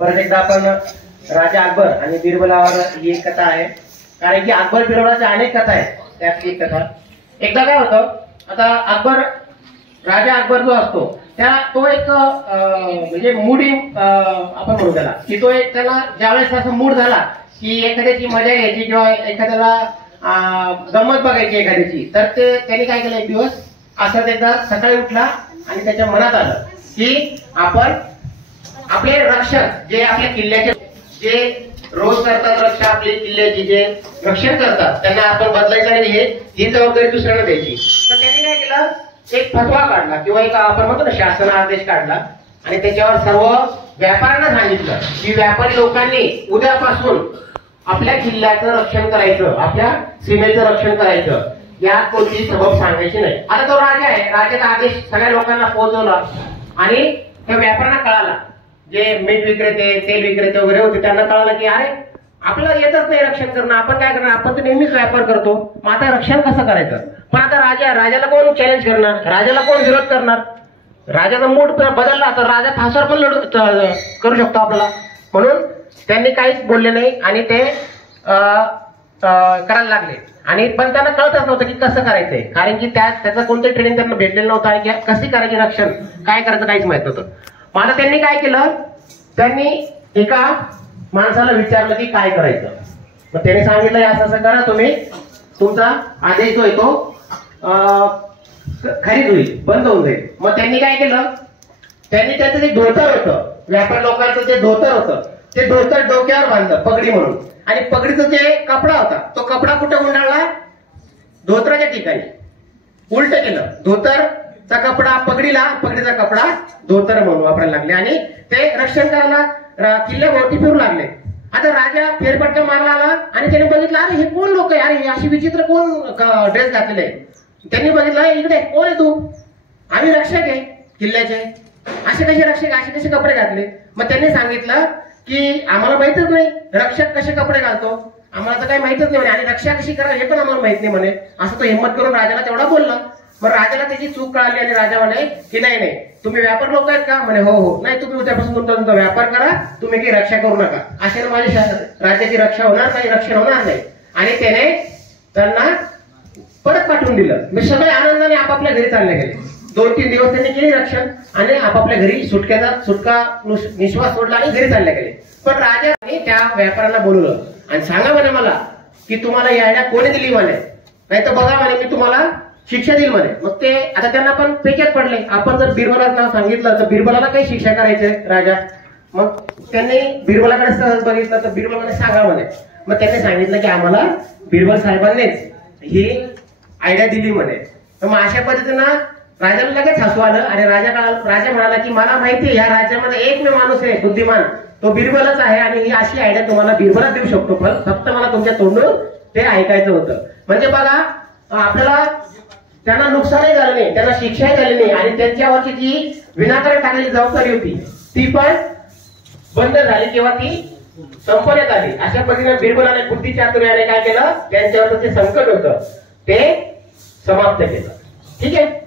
परत एकदा आपण राजा अकबर आणि बिरबलावर ही एक कथा आहे, कारण की अकबर बिरबलाच्या अनेक कथा आहेत, त्यातली एक कथा. एकदा काय होतं, आता राजा अकबर जो असतो तो एक म्हणजे मूडी आपण म्हणू त्याला, की तो एक त्याला ज्यावेळेस असा मूड झाला की एखाद्याची मजा घ्यायची किंवा एखाद्याला गंमत बघायची एखाद्याची, तर त्यांनी काय केलं, एक दिवस असं एकदा सकाळी उठला आणि त्याच्या मनात आलं की आपण आपले रक्षक जे आपल्या किल्ल्याचे जे रोज करतात रक्षा, आपली किल्ल्याची जे रक्षण करतात त्यांना आपण बदलायचं आणि ही जबाबदारी दुसऱ्यांना द्यायची. तर त्यांनी काय केलं, एक फतवा काढला किंवा एक आपण म्हणतो ना शासन आदेश काढला आणि त्याच्यावर सर्व व्यापाऱ्यांना सांगितलं की व्यापारी लोकांनी उद्यापासून आपल्या किल्ल्याचं रक्षण करायचं, आपल्या सीमेचं रक्षण करायचं, यात कोणतीही सबब सांगायची नाही. आता तो राजा आहे, राजाचा आदेश सगळ्या लोकांना पोहोचवला आणि त्या व्यापाऱ्यांना कळाला, जे मीठ विक्रेते तेल विक्रेते वगैरे होते त्यांना कळालं की अरे आपल्याला येतच नाही रक्षण करणं, आपण काय करणार, आपण तर नेहमीच व्यापार करतो, मग आता रक्षण कसं करायचं. पण आता राजाला कोण चॅलेंज करणार, राजाला कोण विरोध करणार, राजाचा मूड बदलला तर राजा फासावर पण करू शकतो आपल्याला. म्हणून त्यांनी काहीच बोलले नाही आणि ते करायला लागले. आणि पण त्यांना कळतच नव्हतं की कसं करायचंय, कारण की त्याचं कोणतं ट्रेनिंग त्यांना भेटलेलं नव्हतं आणि कशी करायची रक्षण, काय करायचं काहीच माहित नव्हतं. मग आता त्यांनी काय केलं, त्यांनी एका माणसाला विचारलं की काय करायचं. मग त्याने सांगितलं असं असं करा, तुम्ही तुमचा आदेश जो आहे तो खरीद होईल, बंद होऊन जाईल. मग त्यांनी काय केलं, त्यांनी त्याचं जे धोतर होतं, व्यापार लोकांचं जे धोतर होतं ते धोतर डोक्यावर बांधलं पगडी म्हणून, आणि पगडीचं जे कपडा होता तो कपडा कुठे गुंडाळला, धोतराच्या ठिकाणी उलट केलं. धोतरचा कपडा पगडीला, पगडीचा कपडा धोतर म्हणून वापरायला लागले आणि ते रक्षण करायला किल्ल्याभोवती फिरू लागले. आता राजा फेरफटका मारला आला आणि त्याने बघितलं अरे हे कोण लोक आहे, अरे हे अशी विचित्र कोण ड्रेस घातलेले आहे. त्यांनी बघितलं इकडे कोण आहे तू, आम्ही रक्षक आहे किल्ल्याचे, असे कसे रक्षक, असे कसे कपडे घातले. मग त्यांनी सांगितलं की आम्हाला माहितच नाही रक्षक कसे कपडे घालतो, आम्हाला तर काही माहितच नाही आणि रक्षा कशी करा हे पण आम्हाला माहित नाही म्हणे. असं तो हिंमत करून राजाला तेवढा बोलला. मग राजाला त्याची चूक कळाली आणि राजा म्हणे की नाही नाही तुम्ही व्यापार लोक आहेत का, म्हणे हो हो, नाही तुम्ही उद्यापासून तुमचा व्यापार करा, तुम्ही काही रक्षा करू नका, अशाने माझ्या राज्याची रक्षा होणार नाही, रक्षण होणार नाही. आणि त्याने त्यांना परत पाठवून दिलं. मी सगळे आनंदाने आपापल्या घरी चालले गेले. 2-3 दिवस त्यांनी केली रक्षण आणि आपापल्या घरी सुटका निश्वास सोडला आणि घरी चालले गेले. पण राजाने त्या व्यापाऱ्यांना बोलवलं आणि सांगा म्हणे मला की तुम्हाला ही आयडिया कोणी दिली म्हणे, नाही तर बघा म्हणे मी तुम्हाला शिक्षा देईल म्हणे. मग ते आता त्यांना पण पेचात पडले, आपण जर बिरबलाचं नाव सांगितलं तर बिरबलाला काही शिक्षा करायचे राजा. मग त्यांनी बिरबलाकडे सहज बघितलं तर बिरबल म्हणे सांगा म्हणे. मग त्यांनी सांगितलं की आम्हाला बिरबल साहेबांनीच ही आयडिया दिली म्हणे. तर मग अशा पद्धतीनं राजाला लगेच हसू आलं आणि राजा म्हणाला की मला माहिती आहे या राज्यामध्ये एकमेव माणूस आहे बुद्धिमान, तो बिरबलच आहे आणि ही अशी आयडिया तुम्हाला बिरबलच देऊ शकतो, पण फक्त मला तुमच्या तोंडून ते ऐकायचं होतं. म्हणजे बघा आपल्याला त्यांना नुकसानही झालं नाही, त्यांना शिक्षाही झाली नाही आणि त्यांच्यावरची जी विनाकारण टाकलेली जबाबदारी होती ती पण बंद झाली किंवा ती संपवण्यात आली. अशा पद्धतीने बिरबलाने बुद्धिचातुर्याने काय केलं, त्यांच्यावरचं जे संकट होतं ते समाप्त केलं. ठीक आहे.